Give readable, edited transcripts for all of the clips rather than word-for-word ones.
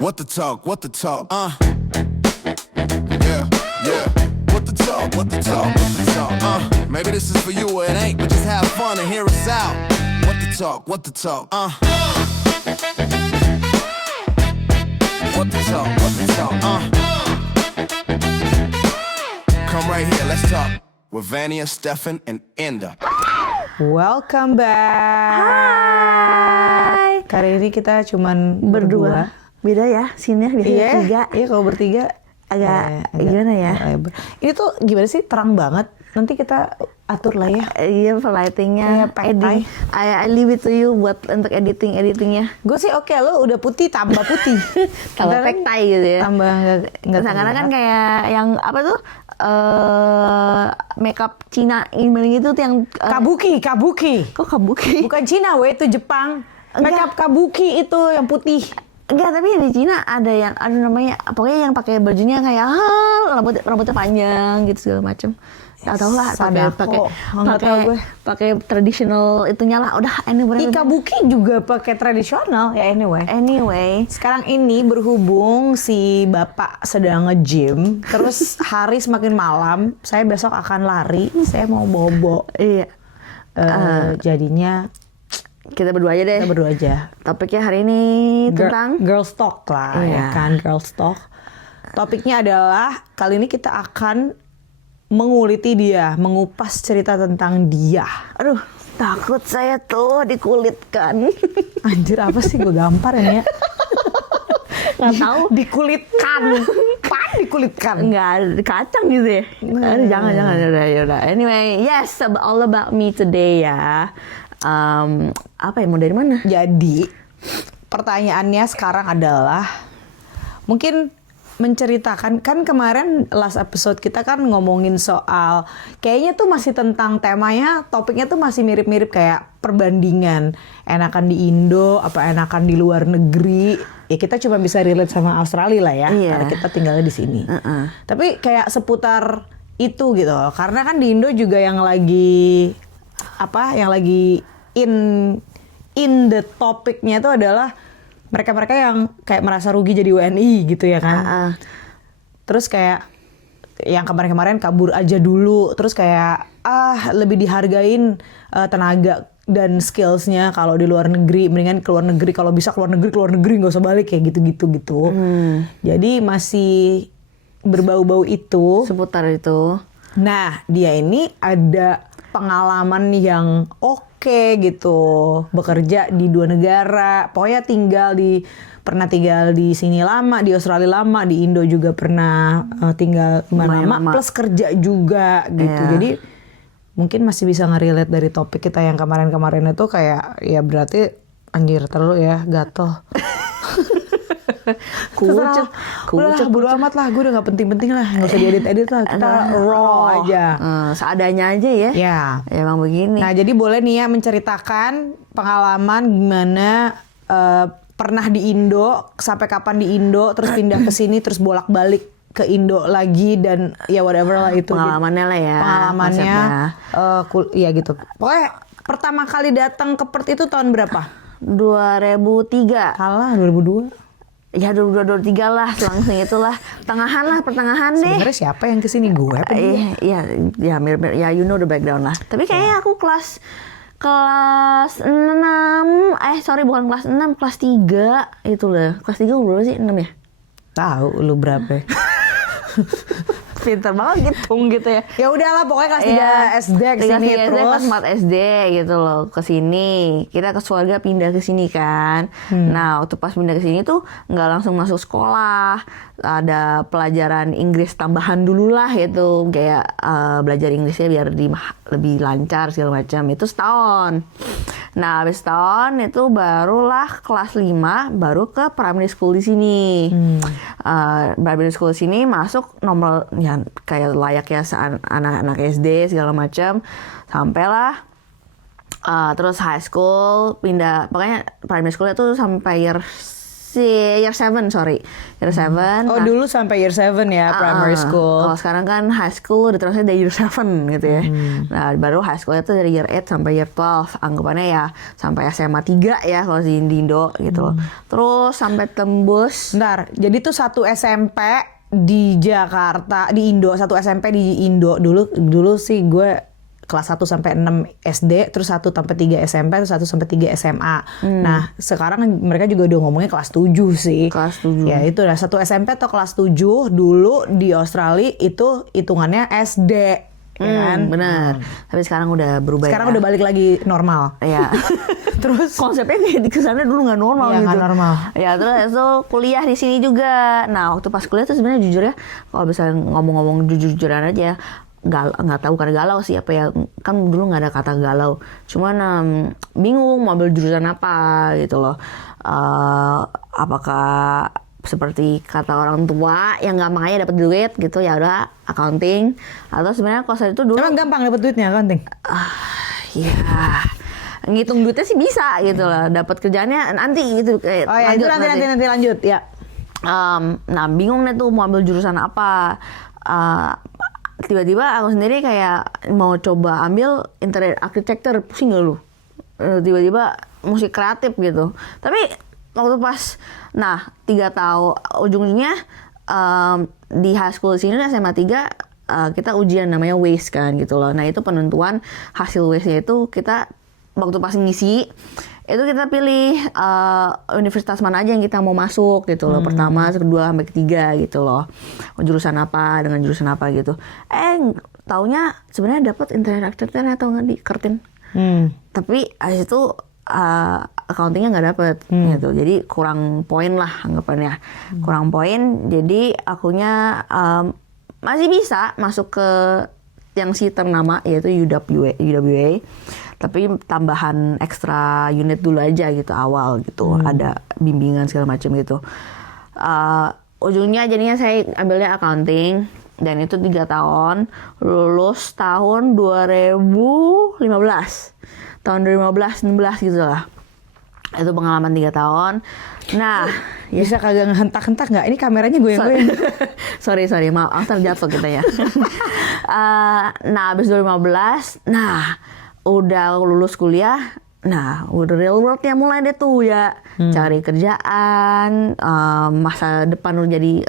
What the talk, what the talk, yeah, yeah. What the talk, what the talk, what the talk, maybe this is for you or it ain't, but just have fun and hear us out. What the talk, what the talk, What the talk, what the talk, Come right here, let's talk with Vania, Stefan, and Enda. Welcome back. Hai. Kali ini kita cuman berdua. Beda ya, scene-nya biasanya bertiga. Iya, kalau bertiga agak gimana ya? Ini tuh gimana sih, terang banget. Nanti kita atur lah ya. Iya, lighting-nya, editing. I leave it to you buat untuk editingnya. Gue sih oke, lo udah putih tambah putih. Tambah pektai gitu ya. Tambah nggak karena kan kayak yang apa tuh? Makeup Cina email gitu tuh yang kabuki. Kok kabuki? Bukan Cina, itu Jepang. Makeup kabuki itu yang putih. Enggak, tapi di Cina ada yang namanya pokoknya yang pakai bajunya kayak rambutnya panjang gitu segala macem. Nggak tahu lah, pakai tradisional itunya lah. Udah anyway. Kabuki juga pakai tradisional ya anyway. Sekarang ini berhubung si Bapak sedang nge-gym, terus hari semakin malam, saya besok akan lari, saya mau bobo. Iya. Jadinya kita berdua aja deh. Kita berdua aja. Topiknya hari ini tentang girls talk lah, ya kan, girls talk. Topiknya adalah kali ini kita akan menguliti dia, mengupas cerita tentang dia. Aduh, takut saya tuh dikulitkan. Anjir, apa sih, gue gampar ya? Nggak tahu. Dikulitkan. Dikulitkan. Enggak, kacang gitu ya. Aduh, jangan. Yaudah. Anyway, yes, all about me today ya. Apa ya, mau dari mana? Jadi pertanyaannya sekarang adalah mungkin menceritakan, kan kemarin last episode kita kan ngomongin soal kayaknya tuh masih tentang temanya, topiknya tuh masih mirip-mirip kayak perbandingan enakan di Indo apa enakan di luar negeri. Ya kita cuma bisa relate sama Australia lah ya, karena kita tinggalnya di sini. Tapi kayak seputar itu gitu, karena kan di Indo juga yang lagi in the topiknya itu adalah mereka-mereka yang kayak merasa rugi jadi WNI gitu ya kan. Terus kayak yang kemarin-kemarin kabur aja dulu, terus kayak lebih dihargain tenaga dan skillsnya kalau di luar negeri, mendingan ke luar negeri, kalau bisa ke luar negeri nggak usah balik kayak gitu. Jadi masih berbau-bau itu, seputar itu. Nah, dia ini ada pengalaman yang oke gitu, bekerja di 2 negara, pokoknya pernah tinggal di sini lama, di Australia lama, di Indo juga pernah tinggal lama, plus kerja juga gitu. Jadi mungkin masih bisa nge-relate dari topik kita yang kemarin-kemarin itu, kayak ya berarti anjir terlalu ya gatel. Kucuk. Bodo amat lah, gue udah gak penting-penting lah, gak usah diedit-edit lah, kita raw aja. Seadanya aja ya. Ya. Emang begini. Nah, jadi boleh nih ya menceritakan pengalaman gimana pernah di Indo, sampai kapan di Indo, terus pindah ke sini, terus bolak-balik ke Indo lagi, dan ya whatever lah itu. Pengalamannya lah ya. Pengalamannya, ya gitu. Pokoknya pertama kali datang ke Perth itu tahun berapa? 2003. Kalah 2002. Ya 2023 lah, langsung itulah. Pertengahan deh. Sebenarnya siapa yang kesini, gue apa dia? Ya mirip-mirip, ya you know the background lah. Tapi kayaknya aku kelas 6, bukan kelas 6, kelas 3 itu lah. Kelas 3 berapa sih? 6 ya? Tahu lu berapa? Pinter banget ngitung gitu ya. Ya udahlah, pokoknya kelas 3 SD kesini terus. Kelas 4 SD gitu loh kesini. Kita ke keluarga pindah ke sini kan. Nah, waktu pas pindah ke sini tuh nggak langsung masuk sekolah. Ada pelajaran Inggris tambahan dulu lah gitu. Kayak belajar Inggrisnya biar lebih lancar segala macam. Itu setahun. Nah, habis setahun itu barulah kelas 5 baru ke primary school di sini. Primary school di sini masuk nomor ya kayak layaknya anak-anak SD segala macam. Sampailah terus high school pindah, pokoknya primary school itu sampai year year 7, sorry. Year 7. Oh, dulu sampai year 7 ya, primary school. Kalau sekarang kan high school diterusnya dari year 7 gitu ya. Nah, baru high school itu dari year 8 sampai year 12. Anggapannya ya sampai SMA 3 ya kalau di Indo gitu loh. Terus sampai tembus. Bentar, jadi tuh satu SMP di Jakarta, di Indo, satu SMP di Indo. Dulu sih gue kelas 1 sampai 6 SD, terus 1 sampai 3 SMP, terus 1 sampai 3 SMA. Nah, sekarang mereka juga udah ngomongnya kelas 7 sih. Kelas 7. Ya itu lah, 1 SMP atau kelas 7 dulu di Australia itu hitungannya SD. Ya kan? Benar. Tapi sekarang udah berubah. Sekarang udah balik lagi normal. Ya. Terus konsepnya kayak di kesana dulu nggak normal Iya, gitu. nggak normal. Ya terus itu kuliah di sini juga. Nah waktu pas kuliah tuh sebenarnya jujur ya, kalau bisa ngomong-ngomong jujur-jujuran aja, nggak tahu karena galau sih apa ya, kan dulu nggak ada kata galau, cuman bingung mau ambil jurusan apa gitu loh. Apakah seperti kata orang tua yang gampang aja dapat duit gitu, ya udah accounting, atau sebenarnya kalau saya itu dulu emang gampang dapat duitnya accounting? ya ngitung duitnya sih bisa gitu loh, dapat kerjaannya nanti gitu kayak Oh ya, itu nanti lanjut ya. Nah bingung deh tuh mau ambil jurusan apa. Tiba-tiba aku sendiri kayak mau coba ambil interior architecture, pusing gak lu? Tiba-tiba musik kreatif gitu. Tapi waktu pas, 3 tahun ujung-ujungnya di high school sini SMA 3 kita ujian namanya WACE kan gitu loh. Nah itu penentuan hasil WACE-nya itu kita waktu pas ngisi itu kita pilih universitas mana aja yang kita mau masuk gitu loh. Pertama, kedua, sampai ketiga gitu loh. Jurusan apa dengan jurusan apa gitu. Taunya sebenarnya dapat interior architecture atau nggak di Kertin. Tapi habis itu accountingnya nggak dapet gitu. Jadi kurang poin lah anggapannya. Kurang poin. Jadi akunya masih bisa masuk ke yang si ternama yaitu UWA. Tapi tambahan ekstra unit dulu aja gitu awal gitu, ada bimbingan segala macam gitu. Ujungnya jadinya saya ambilnya accounting dan itu 3 tahun, lulus tahun 2015, tahun 2015-16 gitu lah. Itu pengalaman 3 tahun. Nah, bisa kagak ngehentak-hentak nggak? Ini kameranya gue yang sorry, maaf, ntar jatuh kita ya. Nah, habis 2015, udah lulus kuliah, udah real world-nya mulai deh tuh ya. Cari kerjaan, masa depan udah jadi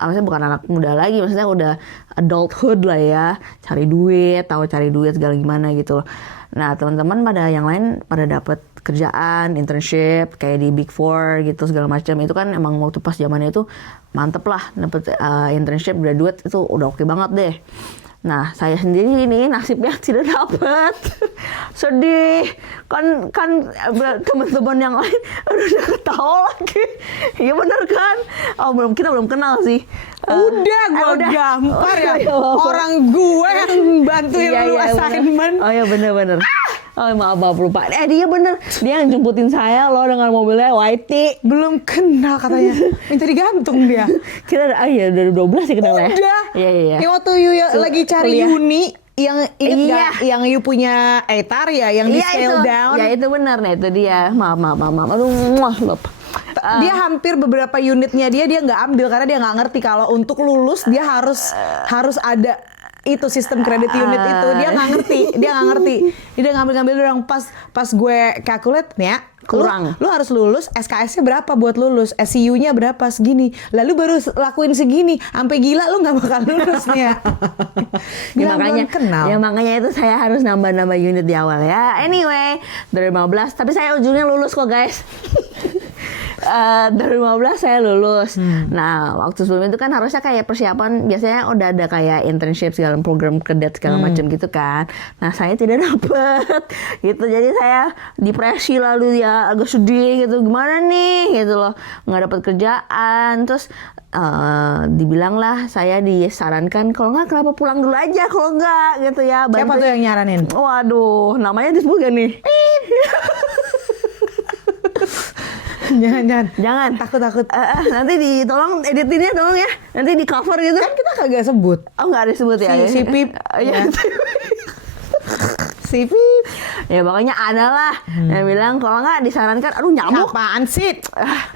maksudnya bukan anak muda lagi, maksudnya udah adulthood lah ya. Cari duit, tahu cari duit segala gimana gitu. Nah, teman-teman pada yang lain pada dapat kerjaan, internship kayak di Big Four gitu segala macam. Itu kan emang waktu pas zamannya itu mantep lah, dapet internship, graduate itu udah oke banget deh. Nah, saya sendiri ini nasibnya tidak dapat. Sedih. Kan teman-teman yang lain udah ketawa lagi. Iya bener kan? Oh, kita belum kenal sih. Udah gue gampar ya. Orang gue yang bantuin lu assignment. Oh ya bener. Oh maaf lupa. Dia bener. Dia yang jemputin saya loh dengan mobilnya Whitey. Belum kenal katanya. Minta digantung dia. Kita dari 12 ya kenal ya. Udah. Iya. Yang waktu you lagi cari kuliah. uni yang inget gak? Yang you punya Etar ya, yang di scale down. Ya itu benar, nah itu dia. Maaf. Aduh, lupa. Dia hampir beberapa unitnya dia nggak ambil karena dia nggak ngerti kalau untuk lulus dia harus ada itu sistem kredit unit itu. Dia nggak ngerti. Dia ngambil doang. Pas gue calculate ya, kurang. Lu harus lulus, SKS-nya berapa buat lulus, SCU-nya berapa segini. Lalu baru lakuin segini, sampai gila lu nggak bakal lulus nih ya. Makanya itu saya harus nambah unit di awal ya. Anyway, 2015, tapi saya ujungnya lulus kok guys. 2015 saya lulus. Nah, waktu sebelum itu kan harusnya kayak persiapan, biasanya udah ada kayak internship segala program kerja segala macam gitu kan. Nah, saya tidak dapet gitu. Jadi saya depresi lalu ya, agak sedih gitu. Gimana nih gitu loh. Nggak dapet kerjaan. Terus dibilang lah, saya disarankan kalau nggak kenapa pulang dulu aja kalau nggak gitu ya. Siapa tuh yang nyaranin? Waduh, namanya disebut gak nih? Jangan takut. Nanti tolong editinnya tolong ya. Nanti di cover gitu. Kan kita kagak sebut. Oh nggak ada sebut ya? Si Pip. Ya. Si Pip. Ya pokoknya ada lah yang bilang kalau nggak disarankan, aduh nyamuk. Apaan sih?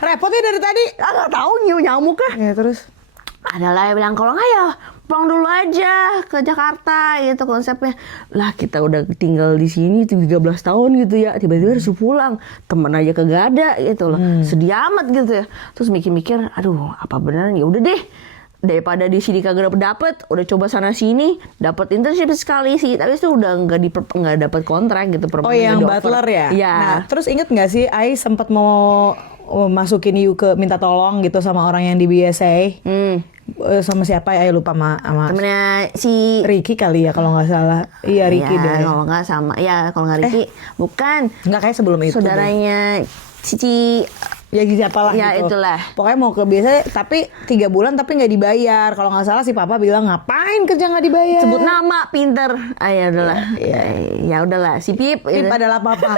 Repotnya dari tadi. Nggak tahu nyamuk kah? Ya terus. Ada lah yang bilang kalau nggak ya pulang dulu aja ke Jakarta gitu konsepnya. Lah kita udah tinggal di sini 13 tahun gitu ya, tiba-tiba harus pulang, temen aja kagak ada gitu loh. Sedih amat gitu ya. Terus mikir-mikir, aduh apa beneran, ya udah deh, daripada di sini kagak dapet, udah coba sana sini, dapat internship sekali sih, tapi itu udah nggak dapat kontrak gitu. Oh yang butler ya? Iya. Nah terus inget nggak sih, Ai sempat mau masukin you ke minta tolong gitu sama orang yang di BSA. Sama siapa ya, lupa sama temennya si Ricky kali ya kalau nggak salah. Iya Ricky ya, deh. kalau nggak sama, ya kalau nggak Ricky, bukan. Nggak, kayak sebelum itu. Saudaranya Cici. Ya siapa lah Ya, gitu. itulah. Pokoknya mau ke biasa tapi 3 bulan tapi nggak dibayar. Kalau nggak salah si papa bilang ngapain kerja nggak dibayar. Sebut nama pinter. Ya udahlah. Ya udahlah si Pip. Pip adalah papa.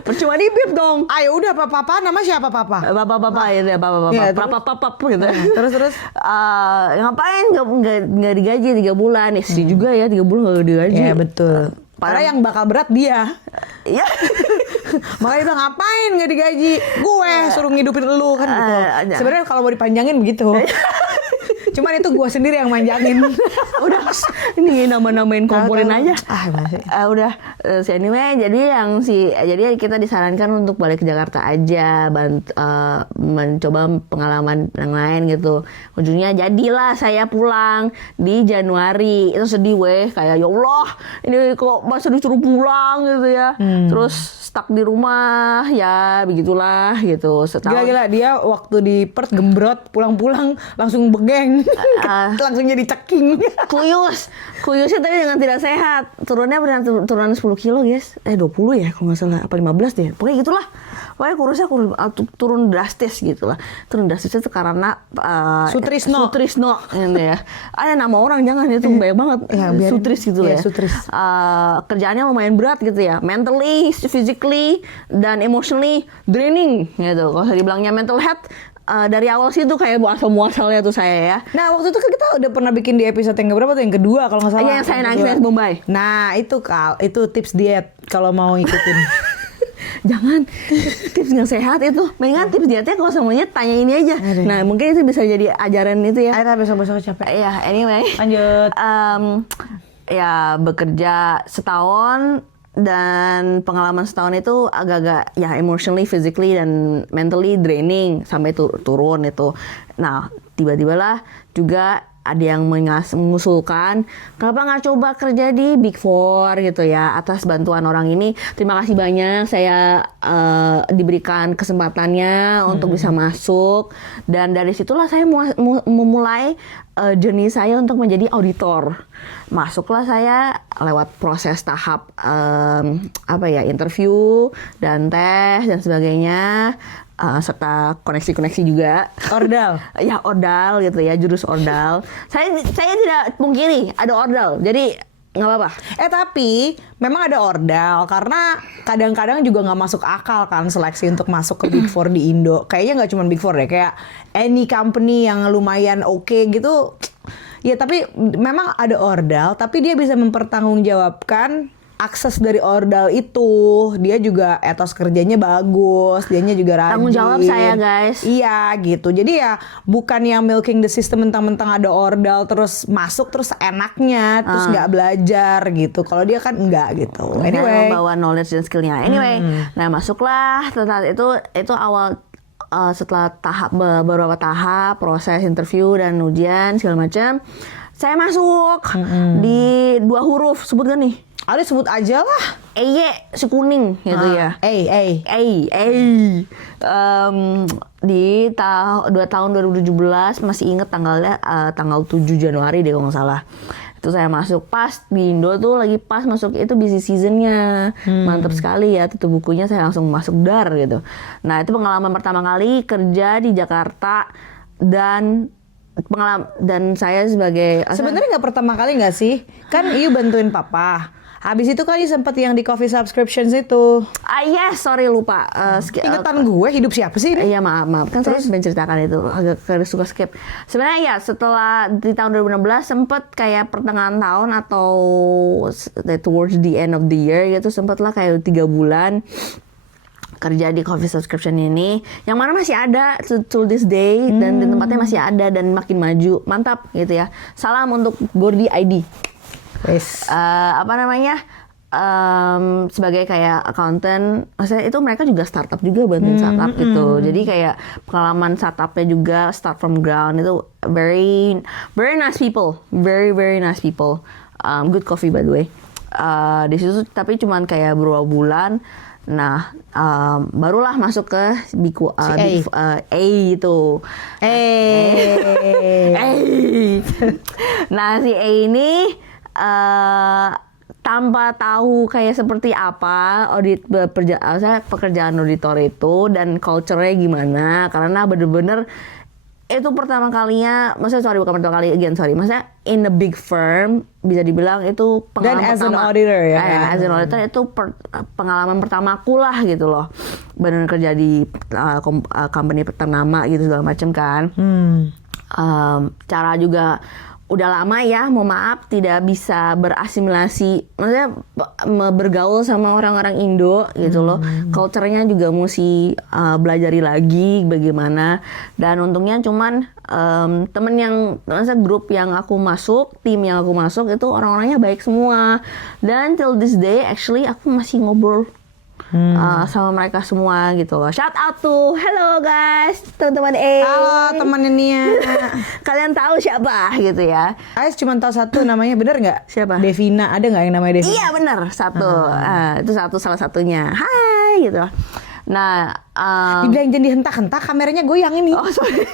Percuma di Pip dong. Ayo udah papa nama siapa papa? Bapak-bapak ya, bapak-bapak. Ya, Papa-papa gitu. Terus Ngapain nggak digaji 3 bulan? Ya sedih juga ya 3 bulan nggak digaji. ya betul. Karena yang bakal berat dia. Iya. Makanya dia bilang ngapain nggak digaji? Gue suruh ngidupin lu kan gitu. Sebenarnya kalau mau dipanjangin begitu. Cuman itu gue sendiri yang manjangin. Udah, ini nama-namain komponen aja. Masih. Udah, anyway, jadi kita disarankan untuk balik ke Jakarta aja, mencoba pengalaman yang lain gitu. Ujungnya jadilah saya pulang di Januari. Itu sedih weh, kayak ya Allah, ini kok masa disuruh pulang gitu ya. Terus stuck di rumah, ya begitulah gitu. Gila-gila dia waktu di Perth gembrot, pulang-pulang langsung begeng. Langsung jadi ceking. Kuyusnya tapi dengan tidak sehat. Turunnya benar turunan 10 kilo guys. 20 ya kalau nggak salah, apa 15 deh. Pokoknya gitulah. Pokoknya kurusnya turun drastis gitu lah. Turun drastis itu karena Sutrisno gitu ya. Ada nama orang jangan, itu banyak banget. Ya, Sutris gitu ya. Sutris. Kerjaannya lumayan berat gitu ya. Mentally, physically, dan emotionally draining gitu. Kalau saya dibilangnya mental health, dari awal sih tuh kayak muasalnya tuh saya ya. Nah waktu itu kan kita udah pernah bikin di episode yang keberapa tuh, yang kedua kalau nggak salah. Yang saya nangis Bombay. Nah itu tips diet kalau mau ikutin. Jangan tips nggak sehat itu. Mendingan tips dietnya kalau semuanya tanya ini aja. Nah mungkin itu bisa jadi ajaran itu ya. Ayo besok capek. Ya anyway. Lanjut. Ya bekerja setahun. Dan pengalaman setahun itu agak-agak ya emotionally, physically, dan mentally draining sampai turun itu. Nah tiba-tiba lah juga ada yang mengusulkan kenapa nggak coba kerja di Big Four gitu ya. Atas bantuan orang ini terima kasih banyak, saya diberikan kesempatannya untuk bisa masuk, dan dari situlah saya memulai journey saya untuk menjadi auditor. Masuklah saya lewat proses tahap interview dan tes dan sebagainya. Serta koneksi-koneksi juga. Ordal. Ya ordal gitu ya, jurus ordal. Saya tidak pungkiri ada ordal, jadi nggak apa-apa. Tapi memang ada ordal karena kadang-kadang juga nggak masuk akal kan seleksi untuk masuk ke Big Four di Indo. Kayaknya nggak cuma Big Four deh, kayak any company yang lumayan oke gitu. Ya tapi memang ada ordal, tapi dia bisa mempertanggungjawabkan akses dari ordal itu. Dia juga etos kerjanya bagus, dianya juga rajin. Tanggung jawab saya guys. Iya gitu. Jadi ya bukan yang milking the system mentang-mentang ada ordal terus masuk terus enaknya terus nggak belajar gitu. Kalau dia kan enggak gitu. Anyway, bawa knowledge dan skillnya. Anyway, nah masuklah. Itu awal setelah beberapa tahap proses interview dan ujian segala macam. Saya masuk di 2 huruf, sebut gak nih? ada sebut aja lah. Si kuning gitu ya. Di 2 tahun 2017 masih inget tanggalnya, tanggal 7 Januari deh kalau nggak salah. Itu saya masuk pas di Indo tuh lagi pas masuk itu busy seasonnya. Mantap sekali ya, tutup bukunya saya langsung masuk dar gitu. Nah itu pengalaman pertama kali kerja di Jakarta, dan saya sebagai sebenarnya nggak pertama kali nggak sih, kan Iu bantuin papa. Habis itu kan sempat yang di coffee subscriptions itu. Yes, sorry lupa. Ingetan gue hidup siapa sih ini? Iya maaf kan saya menceritakan itu agak suka skip. Sebenarnya ya setelah di tahun 2016 sempet kayak pertengahan tahun atau towards the end of the year gitu sempet lah kayak 3 bulan kerja di coffee subscription ini, yang mana masih ada to this day dan tempatnya masih ada dan makin maju, mantap gitu ya. Salam untuk Gordi ID. Yes. Apa namanya? Sebagai kayak accountant, maksudnya itu mereka juga startup juga bantuin startup gitu. Jadi kayak pengalaman startupnya juga start from ground itu very very nice people, very very nice people. Good coffee by the way. Di situ tapi cuman kayak beberapa bulan. Nah, barulah masuk ke Biku A itu. Nah, si A ini tanpa tahu kayak seperti apa pekerjaan auditor itu dan culture-nya gimana, karena bener-bener itu pertama kalinya, maksudnya maksudnya in a big firm bisa dibilang itu pengalaman dan as pertama. an auditor ya. As an auditor itu pengalaman pertamaku lah gitu loh. Benar kerja di company ternama gitu segala macam kan. Cara juga udah lama ya, mohon maaf tidak bisa berasimilasi, maksudnya bergaul sama orang-orang Indo gitu loh. Culture-nya juga mesti belajari lagi bagaimana. Dan untungnya cuman temen yang, maksudnya grup yang aku masuk, tim yang aku masuk itu orang-orangnya baik semua. Dan till this day actually aku masih ngobrol sama mereka semua gitu loh. Shout out to hello guys, teman-teman Halo temannya Nia. Kalian tahu siapa gitu ya? Ais cuma tahu satu namanya, bener nggak? Siapa? Devina, ada nggak yang namanya Devina? Iya benar, satu. Itu salah satunya. Hai gitu. Nah, dibilang jangan dihentak-hentak, kameranya goyang ini. oh sorry.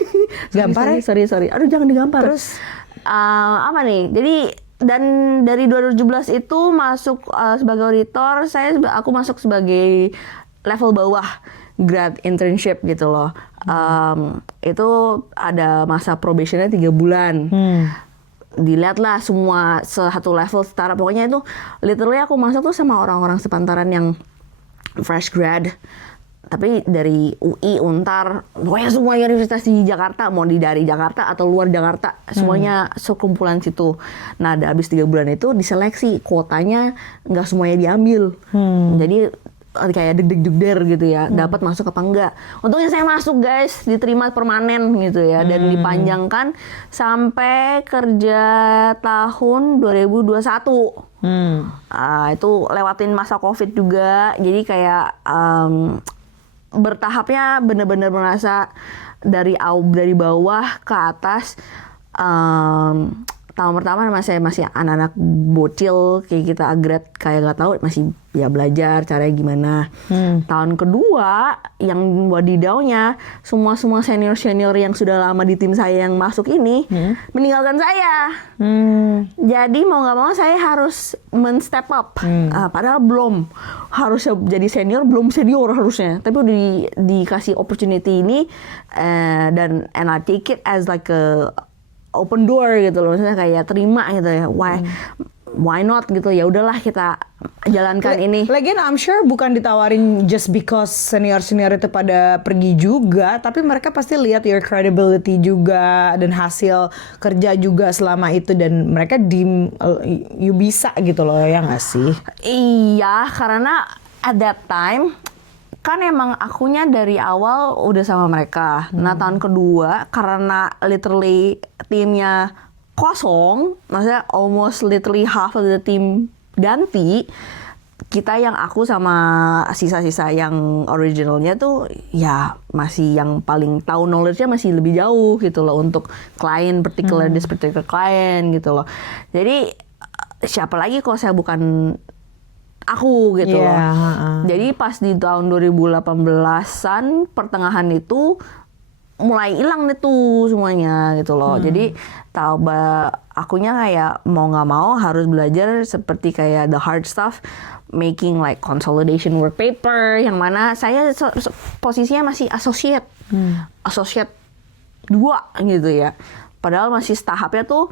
Gampar ya? Sorry. Aduh jangan digampar. Terus apa nih? Jadi dan dari 2017 itu masuk sebagai auditor, aku masuk sebagai level bawah, grad internship gitu loh. Itu ada masa probationnya 3 bulan. Dilihatlah semua satu level setara. Pokoknya itu literally aku masuk tuh sama orang-orang sepantaran yang fresh grad. Tapi dari UI, Untar, pokoknya semua universitas di Jakarta, mau dari Jakarta atau luar Jakarta, semuanya sekumpulan situ. Nah, habis 3 bulan itu diseleksi, kuotanya nggak semuanya diambil. Jadi kayak deg-deg gitu ya, dapat masuk apa enggak. Untungnya saya masuk guys, diterima permanen gitu ya, dan dipanjangkan sampai kerja tahun 2021. Itu lewatin masa COVID juga, jadi kayak bertahapnya benar-benar merasa dari bawah ke atas. Tahun pertama masih anak-anak bocil kayak kita grad kayak nggak tahu, masih ya belajar caranya gimana. Tahun kedua yang wadidaunya semua senior yang sudah lama di tim saya yang masuk ini meninggalkan saya. Jadi mau nggak mau saya harus men-step up. Padahal belum harus jadi senior, belum senior harusnya. Tapi udah dikasih opportunity ini and I take it as like a open door gitu loh, maksudnya kayak terima gitu ya. Why not gitu, ya udahlah kita jalankan ini. Lagian I'm sure bukan ditawarin just because senior itu pada pergi juga, tapi mereka pasti lihat your credibility juga dan hasil kerja juga selama itu, dan mereka you bisa gitu loh, ya nggak sih? Iya, karena at that time kan emang akunya dari awal udah sama mereka. Nah, tahun kedua karena literally timnya kosong, maksudnya almost literally half of the team ganti, kita yang aku sama sisa-sisa yang originalnya tuh ya masih yang paling tahu knowledge-nya masih lebih jauh gitu loh untuk klien particular, this particular client gitu loh. Jadi siapa lagi kalau saya bukan aku gitu loh. Jadi pas di tahun 2018-an pertengahan itu mulai hilang deh tuh semuanya gitu loh. Jadi akunya kayak mau nggak mau harus belajar seperti kayak the hard stuff, making like consolidation work paper, yang mana saya posisinya masih associate 2 gitu ya. Padahal masih tahapnya tuh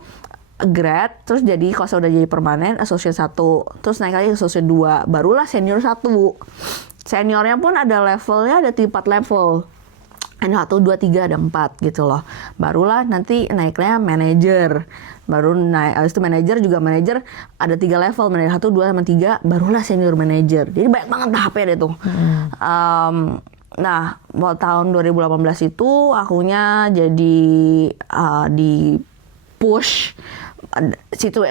grad, terus jadi kalau saya udah jadi permanen associate 1, terus naik lagi associate 2, barulah senior 1. Seniornya pun ada levelnya, ada 4 level. Ada 1, 2, 3, ada 4 gitu loh. Barulah nanti naiknya manager. Baru naik, habis itu manager ada 3 level, manager 1, 2, sama 3, barulah senior manager. Jadi banyak banget tahapnya deh tuh. Nah, tahun 2018 itu akunya jadi di push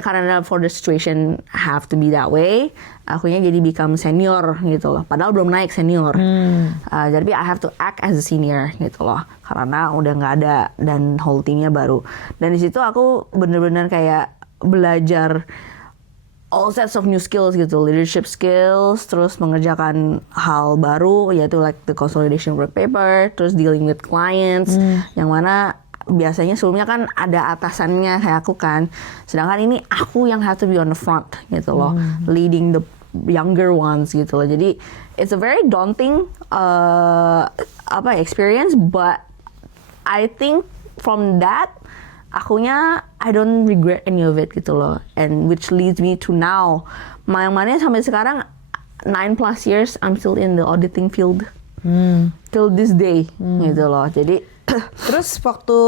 karena for the situation have to be that way, akunya jadi become senior gitu loh. Padahal belum naik senior. Jadi I have to act as a senior gitu loh. Karena udah nggak ada dan whole teamnya baru. Dan di situ aku bener-bener kayak belajar all sets of new skills gitu, leadership skills, terus mengerjakan hal baru yaitu like the consolidation work paper, terus dealing with clients, yang mana biasanya sebelumnya kan ada atasannya kayak aku kan, sedangkan ini aku yang have to be on the front gitu loh, leading the younger ones gitu loh. Jadi it's a very daunting experience, but I think from that akunya I don't regret any of it gitu loh, and which leads me to now, yang mana sampai sekarang 9+ years I'm still in the auditing field till this day gitu loh. Jadi Terus waktu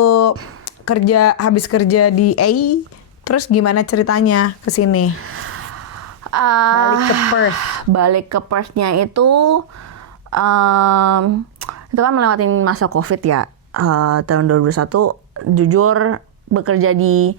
habis kerja di AI, terus gimana ceritanya ke sini? Balik ke Perth. Balik ke Perth-nya itu kan melewati masa COVID ya. Tahun 2021 jujur bekerja di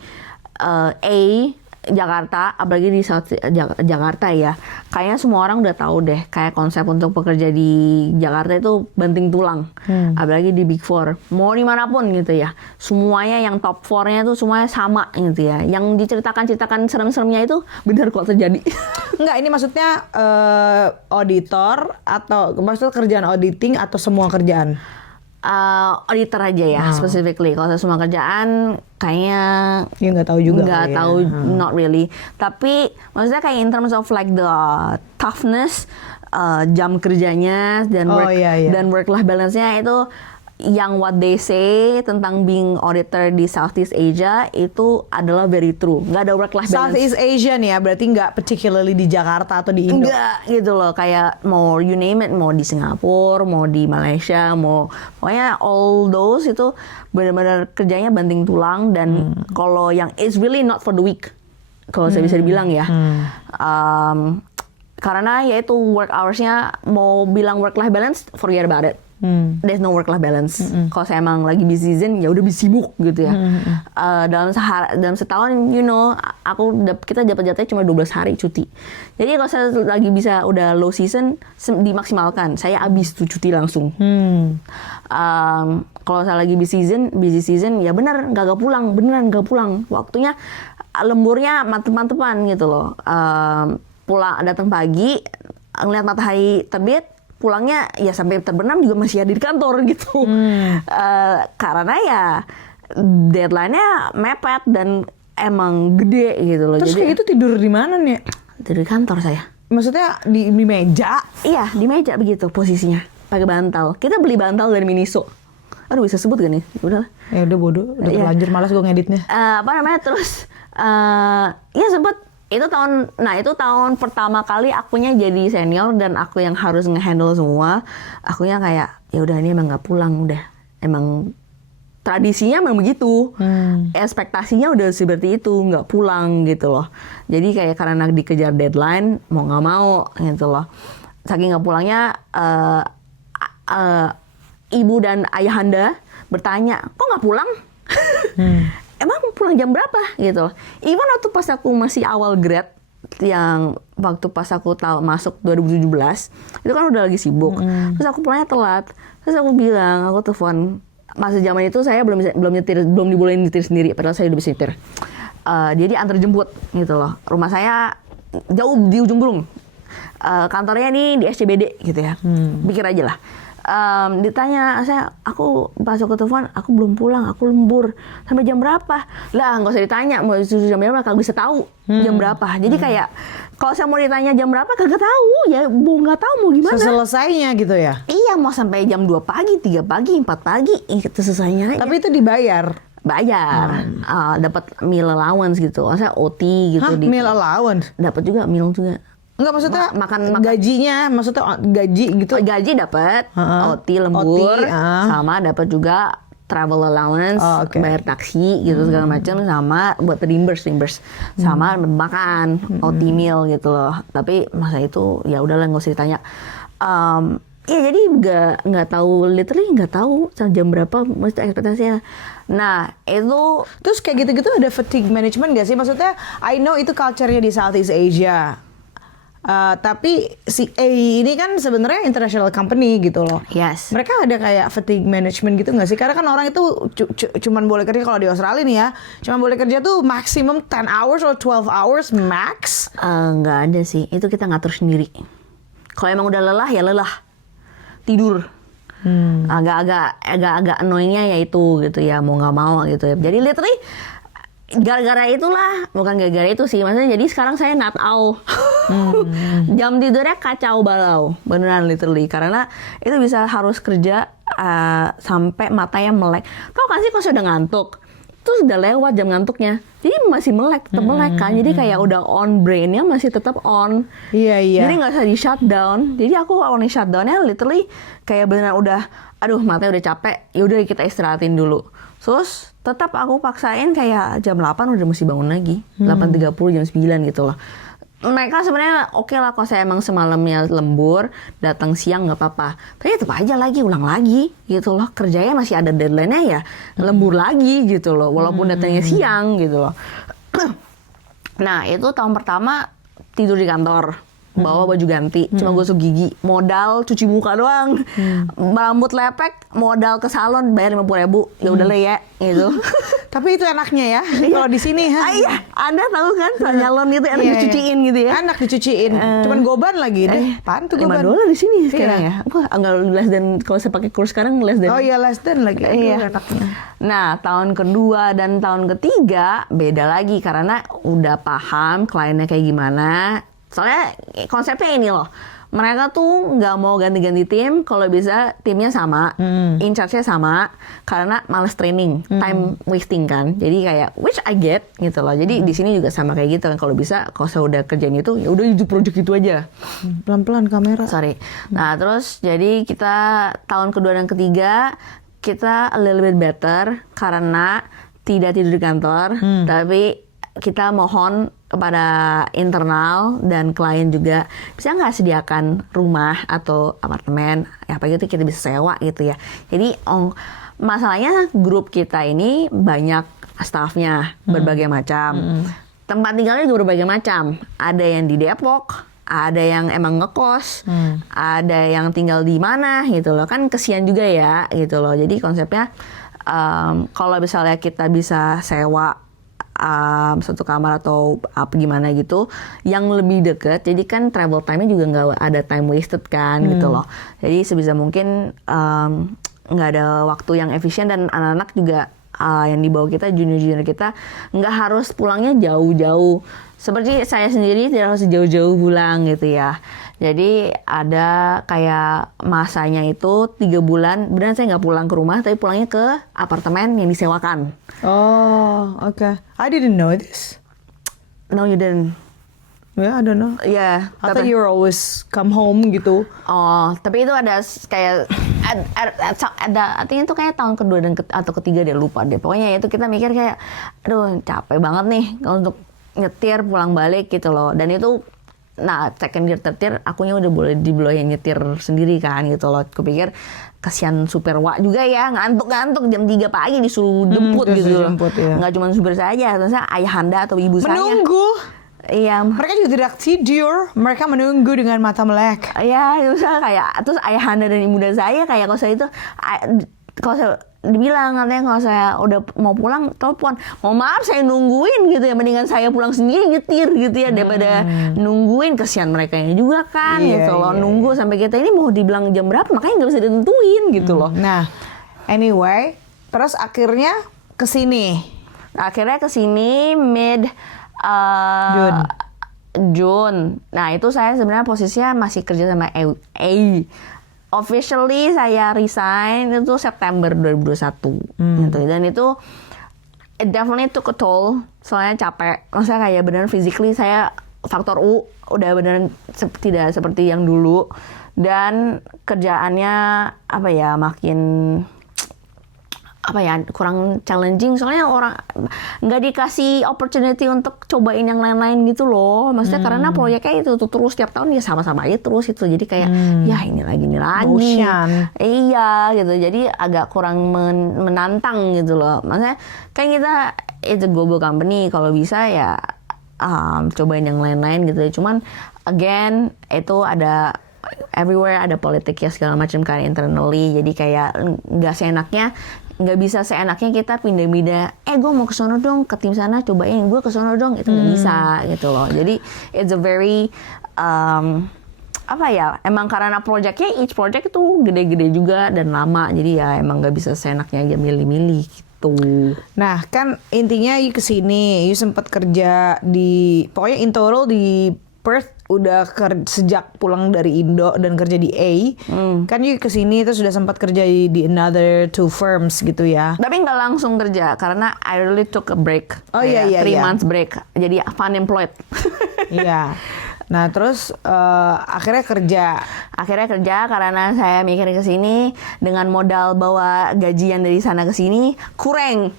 Jakarta, apalagi di South Jakarta ya, kayaknya semua orang udah tahu deh kayak konsep untuk bekerja di Jakarta itu banting tulang, apalagi di Big Four, mau dimanapun gitu ya, semuanya yang top 4-nya tuh semuanya sama gitu ya, yang diceritakan serem-seremnya itu benar kok terjadi. Enggak, ini maksudnya auditor atau maksudnya kerjaan auditing atau semua kerjaan? Auditor aja ya, specifically. Kalau semua kerjaan kayaknya ya nggak tahu juga. Nggak tahu, not really. Tapi maksudnya kayak in terms of like the toughness, jam kerjanya dan work life balance-nya itu yang what they say tentang being auditor di Southeast Asia itu adalah very true. Nggak ada work life balance. Southeast Asian ya, berarti nggak particularly di Jakarta atau di Indo? Nggak gitu loh, kayak mau you name it, mau di Singapura, mau di Malaysia, pokoknya all those itu benar-benar kerjanya banting tulang. Dan kalau yang it's really not for the weak, kalau saya bisa dibilang ya. Karena yaitu work hours-nya, mau bilang work life balance, forget about it. There's no work life balance. Kalau saya emang lagi busy season, ya udah sibuk gitu ya. Dalam setahun, you know, kita dapat jatahnya cuma 12 hari cuti. Jadi kalau saya lagi bisa udah low season, dimaksimalkan. Saya habis tuh cuti langsung. Kalau saya lagi busy season, ya beneran gak pulang. Waktunya lemburnya mantep-mantepan gitu loh. Pulang datang pagi, ngeliat matahari terbit, pulangnya ya sampai terbenam juga masih ada di kantor gitu. Karena ya deadline-nya mepet dan emang gede gitu loh. Terus jadi kayak itu tidur di mana nih? Tidur di kantor saya. Maksudnya di meja? Iya, di meja begitu posisinya. Pakai bantal. Kita beli bantal dari Miniso. Aduh, bisa sebut gak nih? Udah. Ya udah bodoh, udah terlanjur, malas gue ngeditnya. Terus ya sempet itu tahun pertama kali akunya jadi senior dan aku yang harus ngehandle semua. Akunya kayak ya udah ini emang nggak pulang, udah emang tradisinya memang begitu. Ekspektasinya udah seperti itu, nggak pulang gitu loh. Jadi kayak karena dikejar deadline mau nggak mau gitu loh. Saking nggak pulangnya ibu dan ayahanda bertanya, kok nggak pulang? Emang pulang jam berapa gitu. Even waktu pas aku masih awal grad, yang waktu pas aku masuk 2017, itu kan udah lagi sibuk. Terus aku pulangnya telat. Terus aku bilang, aku telepon. Masa zaman itu saya belum dibolehin nyetir sendiri, padahal saya udah bisa nyetir. Jadi antar jemput gitu loh. Rumah saya jauh di ujung Berung. Kantornya nih di SCBD gitu ya. Pikir aja lah. Ditanya, aku pas aku telepon, aku belum pulang, aku lembur. Sampai jam berapa? Lah, nggak usah ditanya, mau jam berapa, kagak bisa tahu jam berapa. Jadi kayak, kalau saya mau ditanya jam berapa, kagak tahu. Ya, nggak tahu mau gimana. Selesainya gitu ya? Iya, mau sampai jam 2 pagi, 3 pagi, 4 pagi, itu selesainya. Tapi itu dibayar? bayar, dapat meal allowance gitu, maksudnya OT gitu. Hah, meal allowance? Dapat juga meal juga. Enggak, maksudnya makan gajinya, maksudnya gaji gitu. Gaji dapat, OT OT, lembur, sama dapat juga travel allowance, bayar taksi gitu segala macam, sama buat reimburse, sama makan OT meal gitu loh. Tapi masa itu ya udahlah nggak usah ditanya. Ya jadi nggak tahu, literally nggak tahu jam berapa mesti ekspektasinya. Nah itu terus kayak gitu-gitu ada fatigue management nggak sih? Maksudnya I know itu culture-nya di Southeast Asia. Tapi si A ini kan sebenarnya international company gitu loh. Yes. Mereka ada kayak fatigue management gitu nggak sih? Karena kan orang itu cuman boleh kerja, kalau di Australia nih ya, cuman boleh kerja tuh maximum 10 hours or 12 hours max. Nggak ada sih, itu kita ngatur sendiri. Kalau emang udah lelah ya lelah, tidur. Agak annoyingnya ya itu gitu ya, mau nggak mau gitu ya. Jadi literally gara-gara itulah, bukan gara-gara itu sih, maksudnya jadi sekarang saya not owl. Jam tidurnya kacau balau, beneran literally, karena itu bisa harus kerja sampai matanya melek. Tau kan sih kalau sudah ngantuk, terus udah lewat jam ngantuknya, jadi masih melek, tetap melek kan, jadi kayak udah on, brainnya masih tetap on. Iya. Jadi nggak usah di shutdown. Jadi aku awalnya shutdownnya literally kayak beneran udah, aduh matanya udah capek, yaudah kita istirahatin dulu. Terus tetap aku paksain kayak jam 8 udah mesti bangun lagi. 8.30 jam 9 gitu loh. Mereka sebenarnya oke lah kalau saya emang semalamnya lembur, datang siang nggak apa-apa. Tapi tetap aja lagi, ulang lagi gitu loh. Kerjanya masih ada deadline-nya ya, lembur lagi gitu loh. Walaupun datangnya siang gitu loh. Nah itu tahun pertama tidur di kantor. Bawa baju ganti, cuma gosok gigi, modal cuci muka doang, rambut lepek, modal ke salon bayar 50.000, ya udah lah ya, gitu. Tapi itu enaknya ya, kalau di sini. Iya, Anda tahu kan, salon itu enak dicuciin gitu ya. Enak dicuciin, cuman goban lagi deh. Apaan tuh goban? $5 di sini sekarang ya. Wah, enggak less than, kalau saya pakai kurs sekarang less than. Oh iya, less than lagi. Iya. Enaknya. Nah, tahun kedua dan tahun ketiga beda lagi karena udah paham kliennya kayak gimana. Soalnya konsepnya ini loh, mereka tuh nggak mau ganti-ganti tim, kalau bisa timnya sama, in charge-nya sama, karena males training, time wasting kan. Jadi kayak which I get gitu loh. Jadi di sini juga sama kayak gitu kan, kalau bisa kalau saya udah kerjain itu ya udah itu project itu aja. Pelan-pelan kamera. Sorry. Nah terus jadi kita tahun kedua dan ketiga kita a little bit better karena tidak tidur di kantor, tapi kita mohon kepada internal dan klien juga bisa nggak sediakan rumah atau apartemen, ya apa gitu kita bisa sewa gitu ya. Jadi masalahnya grup kita ini banyak staffnya berbagai macam, tempat tinggalnya juga berbagai macam. Ada yang di Depok, ada yang emang ngekos, ada yang tinggal di mana gitu loh. Kan kesian juga ya gitu loh. Jadi konsepnya kalau misalnya kita bisa sewa satu kamar atau apa gimana gitu yang lebih deket, jadi kan travel time-nya juga nggak ada time wasted kan gitu loh. Jadi sebisa mungkin nggak ada waktu yang efisien, dan anak-anak juga yang di bawah kita, junior-junior kita nggak harus pulangnya jauh-jauh. Seperti saya sendiri tidak harus jauh-jauh pulang gitu ya. Jadi ada kayak masanya itu 3 bulan, beneran saya nggak pulang ke rumah, tapi pulangnya ke apartemen yang disewakan. Oh, okay. I didn't know this. No, you didn't. Yeah, I don't know. Yeah. I thought you were always come home gitu. Oh, tapi itu ada kayak ada artinya itu kayak tahun kedua dan atau ketiga dia lupa deh. Pokoknya itu kita mikir kayak, aduh capek banget nih untuk nyetir pulang balik gitu loh. Dan itu, nah second gear, third gear, akunya udah boleh dibolehin nyetir sendiri kan gitu loh. Kupikir kasihan supir Wak juga ya, ngantuk-ngantuk jam 3 pagi disuruh jemput gitu. Ya. Nggak cuma supir saja, ternyata ayahanda atau ibu saya. Menunggu. Iya. Mereka juga tidak tidur, mereka menunggu dengan mata melek. Iya, misalnya kayak terus ayahanda dan ibunda saya kayak kalau saya itu kalau saya dibilang katanya kalau saya udah mau pulang telepon, mau maaf saya nungguin gitu ya, mendingan saya pulang sendiri nyetir gitu ya daripada nungguin, kesian mereka juga kan gitu loh, nunggu sampai kita ini mau dibilang jam berapa makanya nggak bisa ditentuin gitu loh. Nah, anyway, terus akhirnya kesini mid June. Nah itu saya sebenarnya posisinya masih kerja sama A. Officially saya resign itu September 2021 gitu. Dan itu it definitely took a toll. Soalnya capek. Maksudnya kayak beneran physically saya faktor U udah beneran tidak seperti yang dulu. Dan kerjaannya apa ya, makin apa ya, kurang challenging. Soalnya orang nggak dikasih opportunity untuk cobain yang lain-lain gitu loh. Maksudnya karena proyeknya itu tuh terus tiap tahun ya sama-sama aja terus itu. Jadi kayak ya ini lagi. Motion. Iya gitu. Jadi agak kurang menantang gitu loh. Maksudnya kan kita it's a global company, kalau bisa ya cobain yang lain-lain gitu. Cuman again itu ada everywhere ada politik ya segala macam kan internally. Jadi kayak nggak bisa seenaknya kita pindah-pindah. Gue mau ke sono dong, ke tim sana cobain. Gue ke sono dong, itu nggak bisa gitu loh. Jadi it's a very apa ya? Emang karena projectnya each project itu gede-gede juga dan lama. Jadi ya emang nggak bisa seenaknya aja milih-milih gitu. Nah kan intinya you kesini, you sempat kerja di pokoknya in total di Perth udah sejak pulang dari Indo dan kerja di A. Kan you kesini terus sudah sempat kerja di another 2 firms gitu ya. Tapi nggak langsung kerja karena I really took a break. Oh iya 3 months break. Jadi unemployed. Iya. Nah terus akhirnya kerja karena saya mikir ke sini dengan modal bawa gajian dari sana ke sini kurang.